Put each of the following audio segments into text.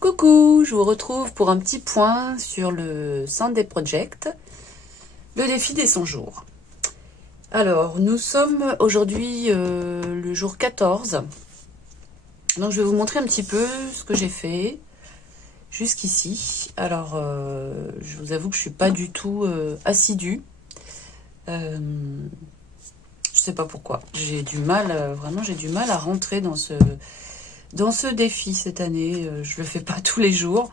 Coucou, je vous retrouve pour un petit point sur le Sunday Project, le défi des 100 jours. Alors, nous sommes aujourd'hui le jour 14. Donc, je vais vous montrer un petit peu ce que j'ai fait jusqu'ici. Alors, je vous avoue que je suis pas du tout assidue. Je sais pas pourquoi. J'ai du mal, vraiment, j'ai du mal à rentrer dans ce défi cette année. Je le fais pas tous les jours.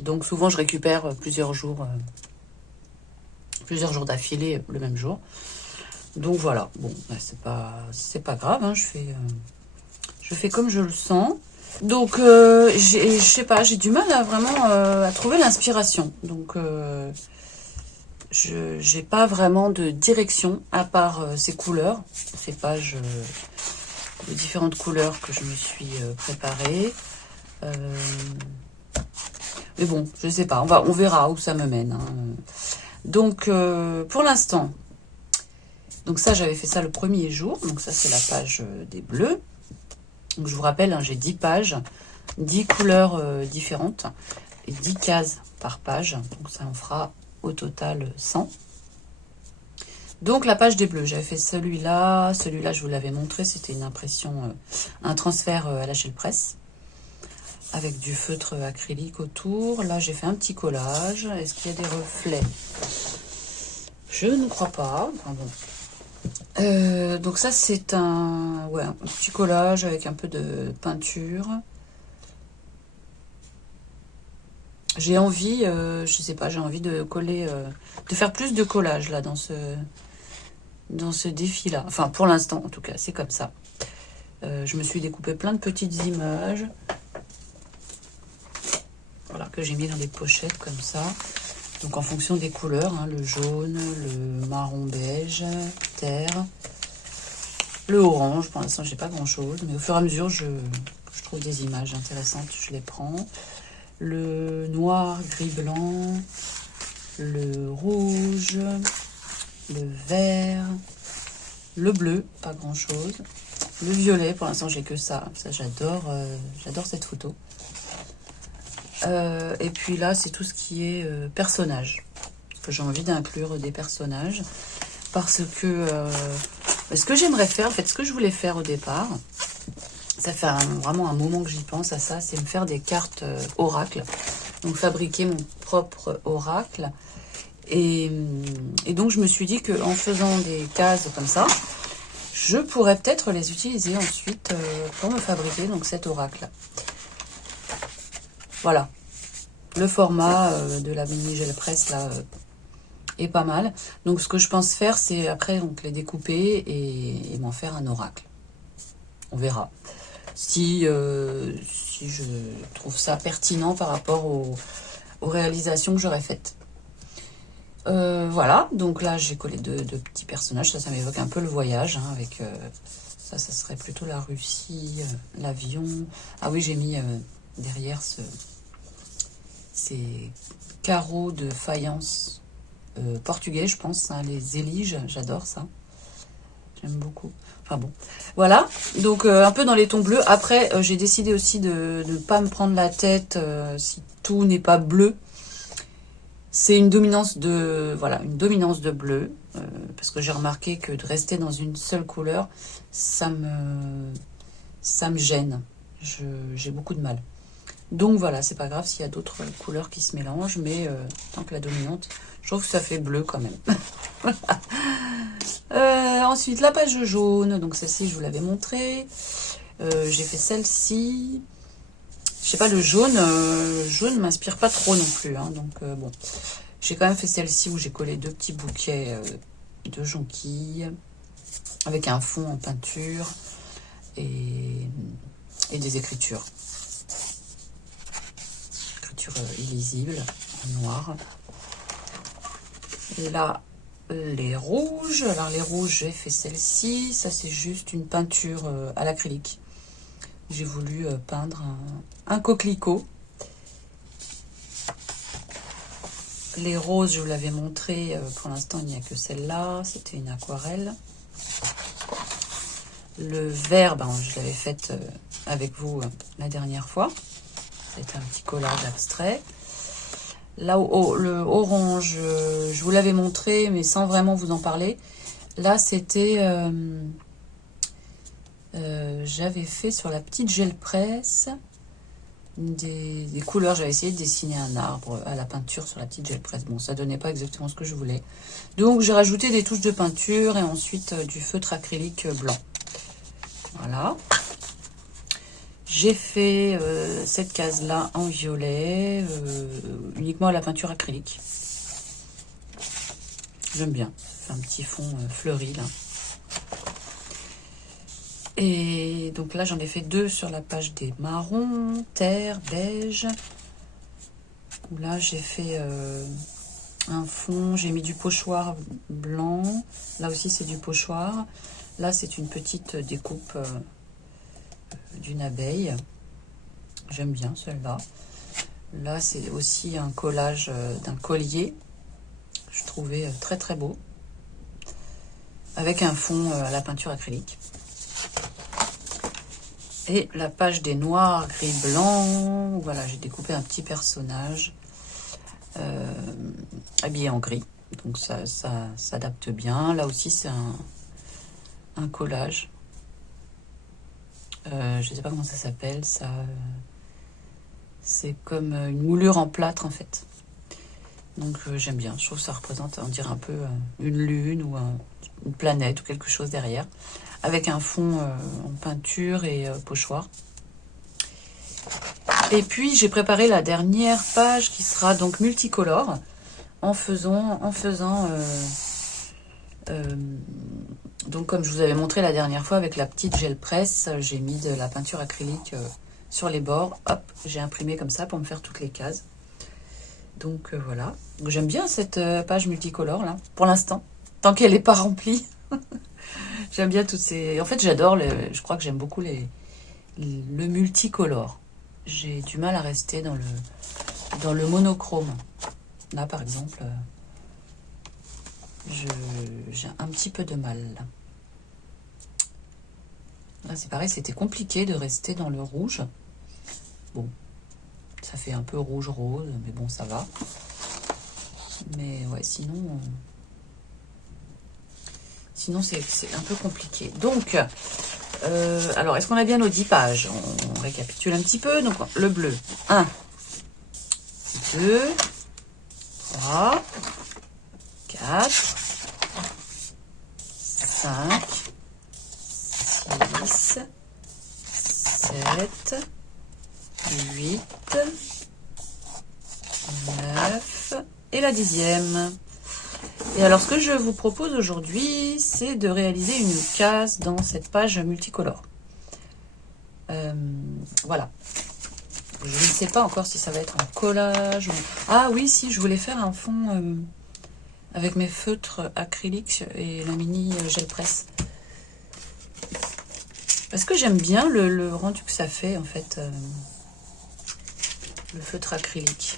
Donc souvent je récupère plusieurs jours d'affilée le même jour. Donc voilà, bon, bah, c'est pas grave, hein, je fais comme je le sens. Donc je sais pas, j'ai du mal à vraiment à trouver l'inspiration. Donc j'ai pas vraiment de direction à part ces couleurs, ces pages de différentes couleurs que je me suis préparée. Mais bon, je sais pas, on verra où ça me mène. Hein. Donc, pour l'instant, donc ça, j'avais fait ça le premier jour. Donc ça, c'est la page des bleus. Donc je vous rappelle, hein, j'ai 10 pages, 10 couleurs différentes et 10 cases par page. Donc ça en fera au total 100. Donc la page des bleus, j'avais fait celui-là. Celui-là, je vous l'avais montré, c'était une impression, un transfert à la Shell Press. Avec du feutre acrylique autour. Là, j'ai fait un petit collage. Est-ce qu'il y a des reflets? Je ne crois pas. Enfin, bon. Donc ça, c'est un petit collage avec un peu de peinture. J'ai envie, je sais pas, j'ai envie de coller, de faire plus de collage là dans ce défi-là. Enfin, pour l'instant, en tout cas, c'est comme ça. Je me suis découpé plein de petites images. Voilà, que j'ai mis dans des pochettes comme ça. Donc en fonction des couleurs, hein, le jaune, le marron beige, terre, le orange. Pour l'instant, j'ai pas grand chose, mais au fur et à mesure, je trouve des images intéressantes, je les prends. Le noir, gris, blanc, le rouge, le vert, le bleu, pas grand chose. Le violet, pour l'instant, j'ai que ça. Ça, j'adore cette photo. Et puis là, c'est tout ce qui est personnages. Parce que j'ai envie d'inclure des personnages. Parce que ce que j'aimerais faire, en fait, ce que je voulais faire au départ, ça fait vraiment un moment que j'y pense à ça, c'est me faire des cartes oracle. Donc fabriquer mon propre oracle. Et donc je me suis dit qu'en faisant des cases comme ça, je pourrais peut-être les utiliser ensuite pour me fabriquer donc cet oracle. Voilà. Le format de la mini gel presse là est pas mal. Donc ce que je pense faire, c'est après donc les découper et m'en faire un oracle. On verra. Si je trouve ça pertinent par rapport aux réalisations que j'aurais faites. Voilà, donc là j'ai collé deux petits personnages. Ça m'évoque un peu le voyage, hein, avec ça serait plutôt la Russie, l'avion. Ah oui, j'ai mis derrière ces carreaux de faïence portugais, je pense, hein, les éliges, j'adore ça. J'aime beaucoup. Enfin bon, voilà. Donc un peu dans les tons bleus. Après, j'ai décidé aussi de ne pas me prendre la tête si tout n'est pas bleu. C'est une dominance de bleu, parce que j'ai remarqué que de rester dans une seule couleur, ça me gêne. J'ai beaucoup de mal. Donc voilà, c'est pas grave s'il y a d'autres couleurs qui se mélangent, mais tant que la dominante, je trouve que ça fait bleu quand même. Ensuite, la page jaune, donc celle-ci, je vous l'avais montré. J'ai fait celle-ci. Je sais pas, le jaune ne m'inspire pas trop non plus. Hein, donc bon, j'ai quand même fait celle-ci où j'ai collé deux petits bouquets de jonquilles avec un fond en peinture et des écritures. Illisible en noir. Et là, les rouges. Alors les rouges, j'ai fait celle-ci. Ça, c'est juste une peinture à l'acrylique. J'ai voulu peindre un coquelicot. Les roses, je vous l'avais montré. Pour l'instant, il n'y a que celle-là. C'était une aquarelle. Le vert, ben, je l'avais faite avec vous la dernière fois. C'était un petit collage abstrait. Là, le orange, je vous l'avais montré, mais sans vraiment vous en parler. Là, c'était... j'avais fait sur la petite gel presse des couleurs. J'avais essayé de dessiner un arbre à la peinture sur la petite gel presse. Bon, ça donnait pas exactement ce que je voulais. Donc, j'ai rajouté des touches de peinture et ensuite du feutre acrylique blanc. Voilà. J'ai fait cette case-là en violet, uniquement à la peinture acrylique. J'aime bien. Ça fait un petit fond fleuri, là. Et donc là, j'en ai fait 2 sur la page des marrons, terre, beige. Où là, j'ai fait un fond. J'ai mis du pochoir blanc. Là aussi, c'est du pochoir. Là, c'est une petite découpe d'une abeille. J'aime bien celle-là. Là, c'est aussi un collage d'un collier. Je trouvais très très beau. Avec un fond à la peinture acrylique. Et la page des noirs, gris, blanc. Voilà, j'ai découpé un petit personnage habillé en gris. Donc ça s'adapte bien. Là aussi, c'est un collage. Je ne sais pas comment ça s'appelle. Ça, c'est comme une moulure en plâtre en fait. Donc j'aime bien. Je trouve que ça représente, on dirait un peu une lune ou une planète ou quelque chose derrière. Avec un fond en peinture et pochoir. Et puis j'ai préparé la dernière page qui sera donc multicolore en faisant donc comme je vous avais montré la dernière fois avec la petite gel presse, j'ai mis de la peinture acrylique sur les bords. Hop, j'ai imprimé comme ça pour me faire toutes les cases. Donc voilà. J'aime bien cette page multicolore là, pour l'instant, tant qu'elle n'est pas remplie. J'aime bien toutes ces... En fait, j'adore, je crois que j'aime beaucoup le multicolore. J'ai du mal à rester dans le monochrome. Là, par exemple, j'ai un petit peu de mal. Là, c'est pareil, c'était compliqué de rester dans le rouge. Bon, ça fait un peu rouge-rose, mais bon, ça va. Mais ouais, sinon... Sinon, c'est un peu compliqué. Donc, alors, est-ce qu'on a bien nos 10 pages? On récapitule un petit peu. Donc, le bleu. 1, 2, 3, 4, 5, 6, 7, 8, 9 et la 10e. Et alors, ce que je vous propose aujourd'hui, c'est de réaliser une case dans cette page multicolore. Voilà. Je ne sais pas encore si ça va être en collage. Ou... Ah oui, si, je voulais faire un fond avec mes feutres acryliques et la mini gel presse. Parce que j'aime bien le rendu que ça fait, en fait, le feutre acrylique.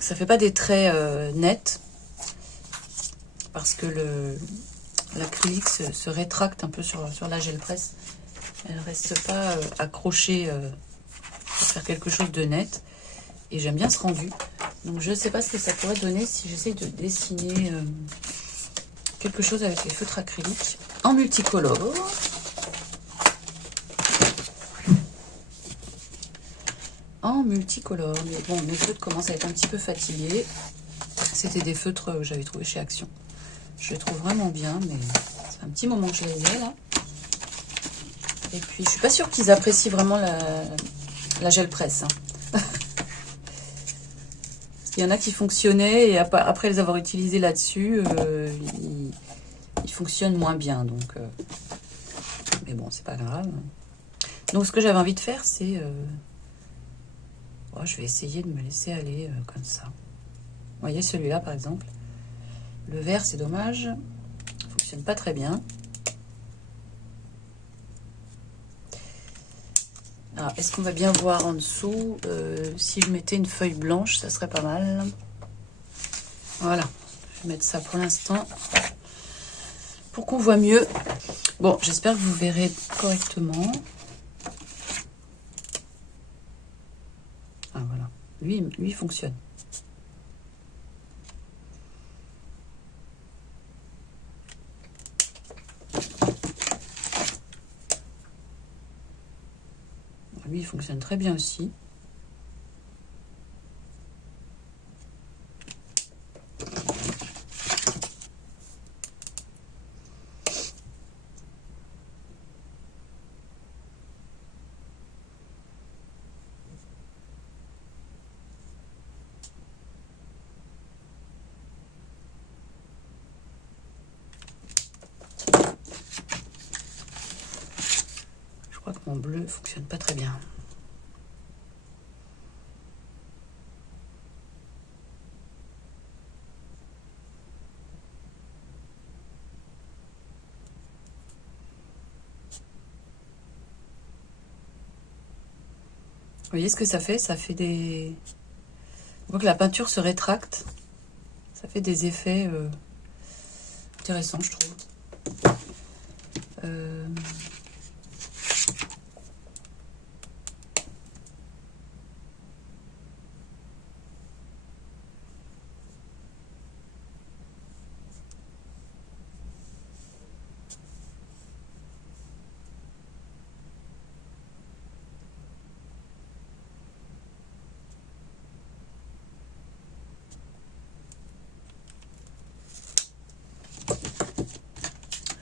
Ça fait pas des traits nets. Parce que l'acrylique se rétracte un peu sur la gel presse. Elle ne reste pas accrochée pour faire quelque chose de net. Et j'aime bien ce rendu. Donc je ne sais pas ce que ça pourrait donner si j'essaie de dessiner quelque chose avec les feutres acryliques en multicolore. En multicolore. Mais bon, mes feutres commencent à être un petit peu fatigués. C'était des feutres que j'avais trouvé chez Action. Je les trouve vraiment bien, mais c'est un petit moment que je les ai là. Et puis, je suis pas sûre qu'ils apprécient vraiment la gel presse. Hein. Il y en a qui fonctionnaient et après les avoir utilisés là-dessus, ils fonctionnent moins bien. Donc, mais bon, c'est pas grave. Donc, ce que j'avais envie de faire, c'est... je vais essayer de me laisser aller comme ça. Vous voyez celui-là, par exemple. Le vert, c'est dommage. Il ne fonctionne pas très bien. Est-ce qu'on va bien voir en dessous? Si je mettais une feuille blanche, ça serait pas mal. Voilà, je vais mettre ça pour l'instant pour qu'on voit mieux. Bon, j'espère que vous verrez correctement. Ah voilà, lui il fonctionne. Lui il fonctionne très bien aussi. Je crois que mon bleu fonctionne pas très bien. Vous voyez ce que ça fait? Ça fait des... On voit que la peinture se rétracte. Ça fait des effets intéressants, je trouve.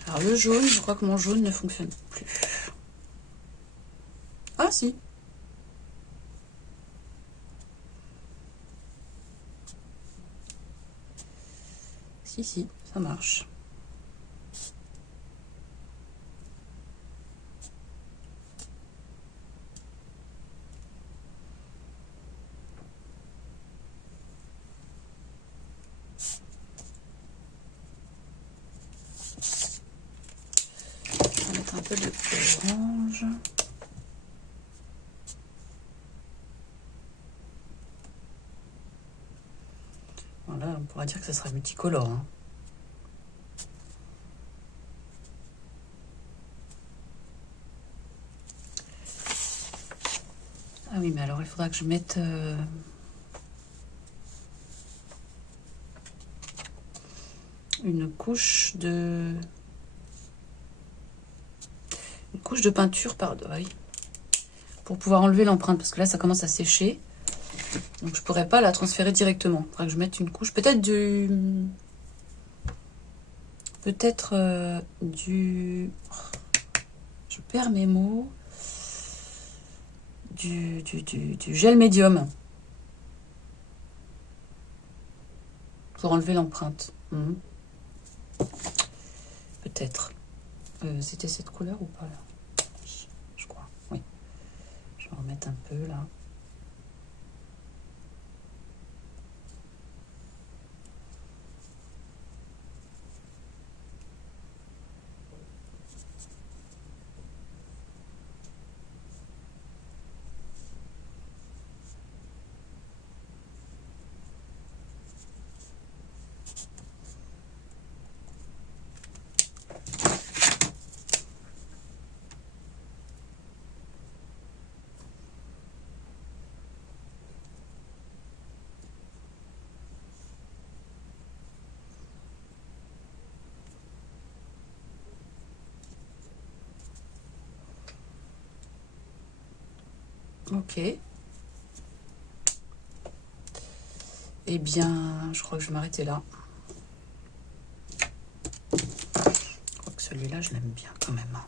Alors le jaune, je crois que mon jaune ne fonctionne plus. Ah si. Si, ça marche. On va mettre un peu d'orange. Voilà, on pourra dire que ça sera multicolore. Hein. Ah oui, mais alors il faudra que je mette une couche de peinture par-dessus, pour pouvoir enlever l'empreinte, parce que là ça commence à sécher, donc je pourrais pas la transférer directement. Il faudra que je mette une couche, peut-être du, je perds mes mots, du gel médium pour enlever l'empreinte. Peut-être. C'était cette couleur ou pas là? Je crois, oui. Je vais en remettre un peu là. Ok. Eh bien, je crois que je vais m'arrêter là. Je crois que celui-là, je l'aime bien quand même.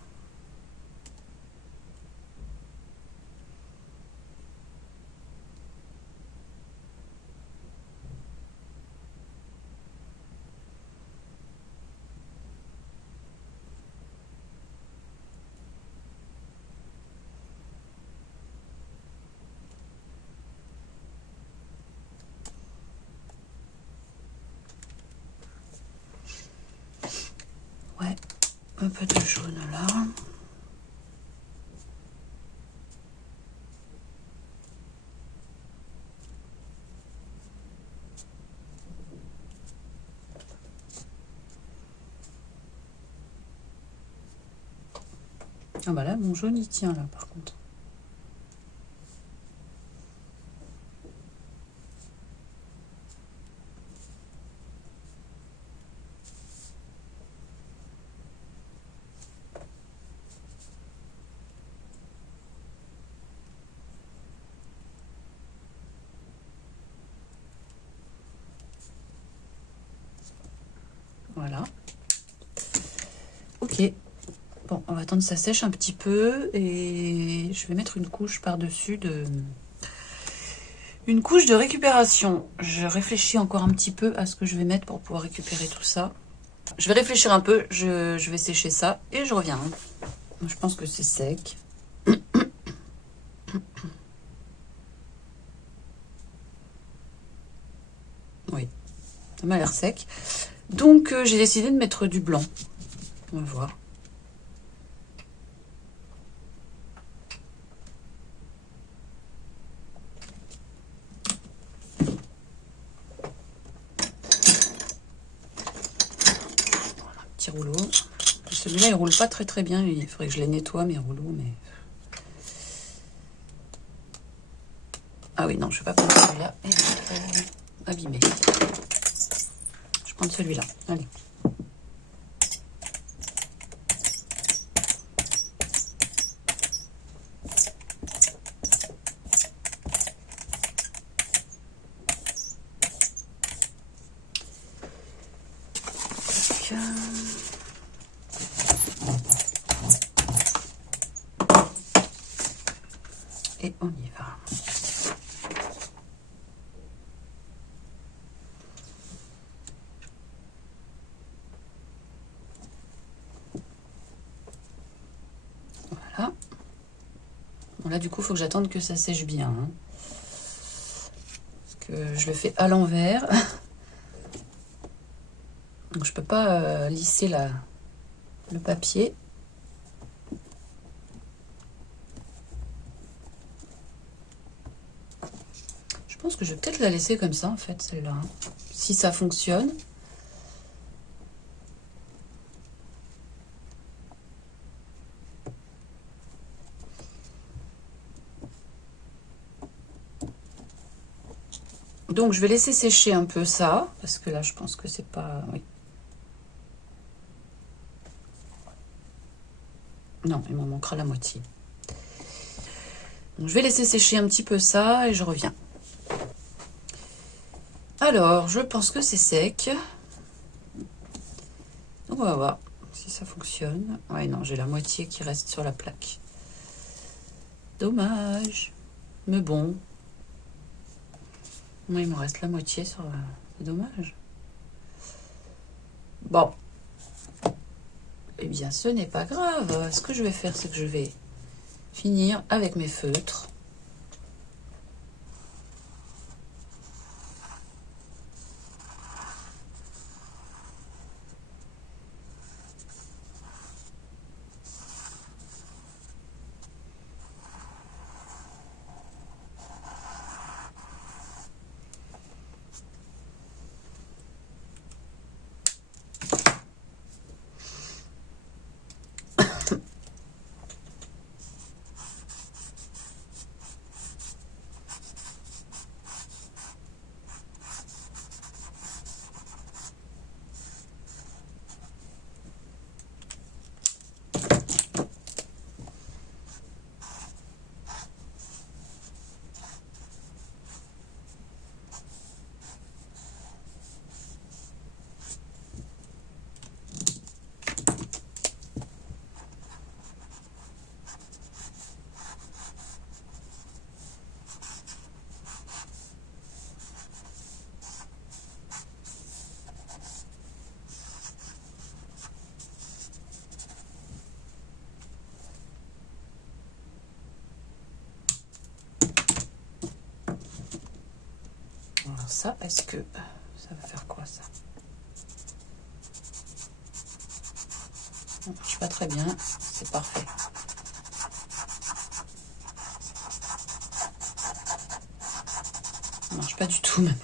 Ouais, un peu de jaune là. Ah bah là, mon jaune, il tient là, par contre. Voilà. Ok. Bon, on va attendre que ça sèche un petit peu et je vais mettre une couche par-dessus de... Une couche de récupération. Je réfléchis encore un petit peu à ce que je vais mettre pour pouvoir récupérer tout ça. Je vais réfléchir un peu, je vais sécher ça et je reviens. Je pense que c'est sec. Oui, ça m'a l'air sec. Donc j'ai décidé de mettre du blanc. On va voir. Petit rouleau. Celui-là, il roule pas très bien. Il faudrait que je les nettoie, mes rouleaux. Mais... Ah oui, non, je ne vais pas prendre celui-là. Il est abîmé. Je vais prendre celui-là. Allez. Et on y va. Voilà. Bon, là, du coup, il faut que j'attende que ça sèche bien. Hein. Parce que je le fais à l'envers. Donc, je peux pas lisser le papier. Je pense que je vais peut-être la laisser comme ça, en fait, celle-là. Hein. Si ça fonctionne. Donc, je vais laisser sécher un peu ça. Parce que là, je pense que c'est pas... Oui. Non, il m'en manquera la moitié. Donc, je vais laisser sécher un petit peu ça et je reviens. Alors, je pense que c'est sec. Donc, on va voir si ça fonctionne. Ouais, non, j'ai la moitié qui reste sur la plaque. Dommage. Mais bon. Moi, il me reste la moitié sur... C'est dommage. Bon. Eh bien, ce n'est pas grave. Ce que je vais faire, c'est que je vais finir avec mes feutres. Alors ça, est-ce que ça va faire quoi, ça? Ça ne marche pas très bien. C'est parfait. Ça ne marche pas du tout, même.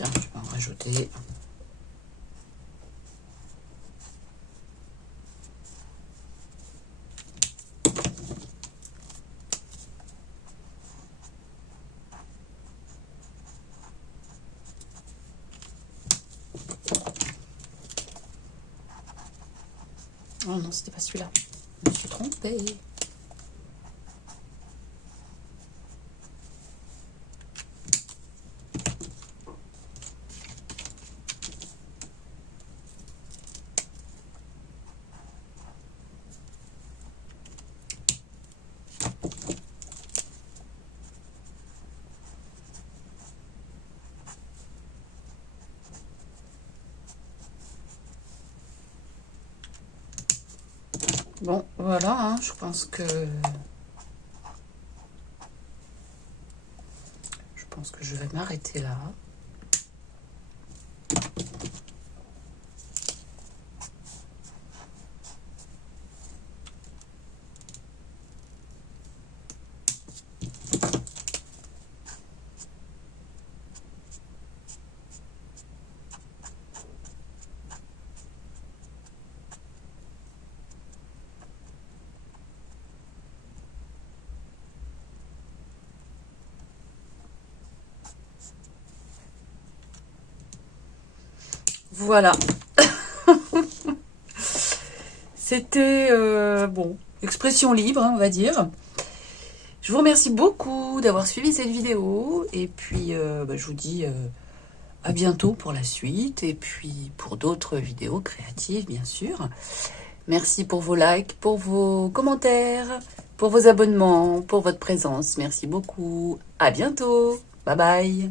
Tiens, je vais en rajouter. Oh non, c'était pas celui-là. Je me suis trompée. Bon, voilà, hein, je pense que je vais m'arrêter là. Voilà. C'était, bon, expression libre, hein, on va dire. Je vous remercie beaucoup d'avoir suivi cette vidéo. Et puis, je vous dis à bientôt pour la suite. Et puis, pour d'autres vidéos créatives, bien sûr. Merci pour vos likes, pour vos commentaires, pour vos abonnements, pour votre présence. Merci beaucoup. À bientôt. Bye bye.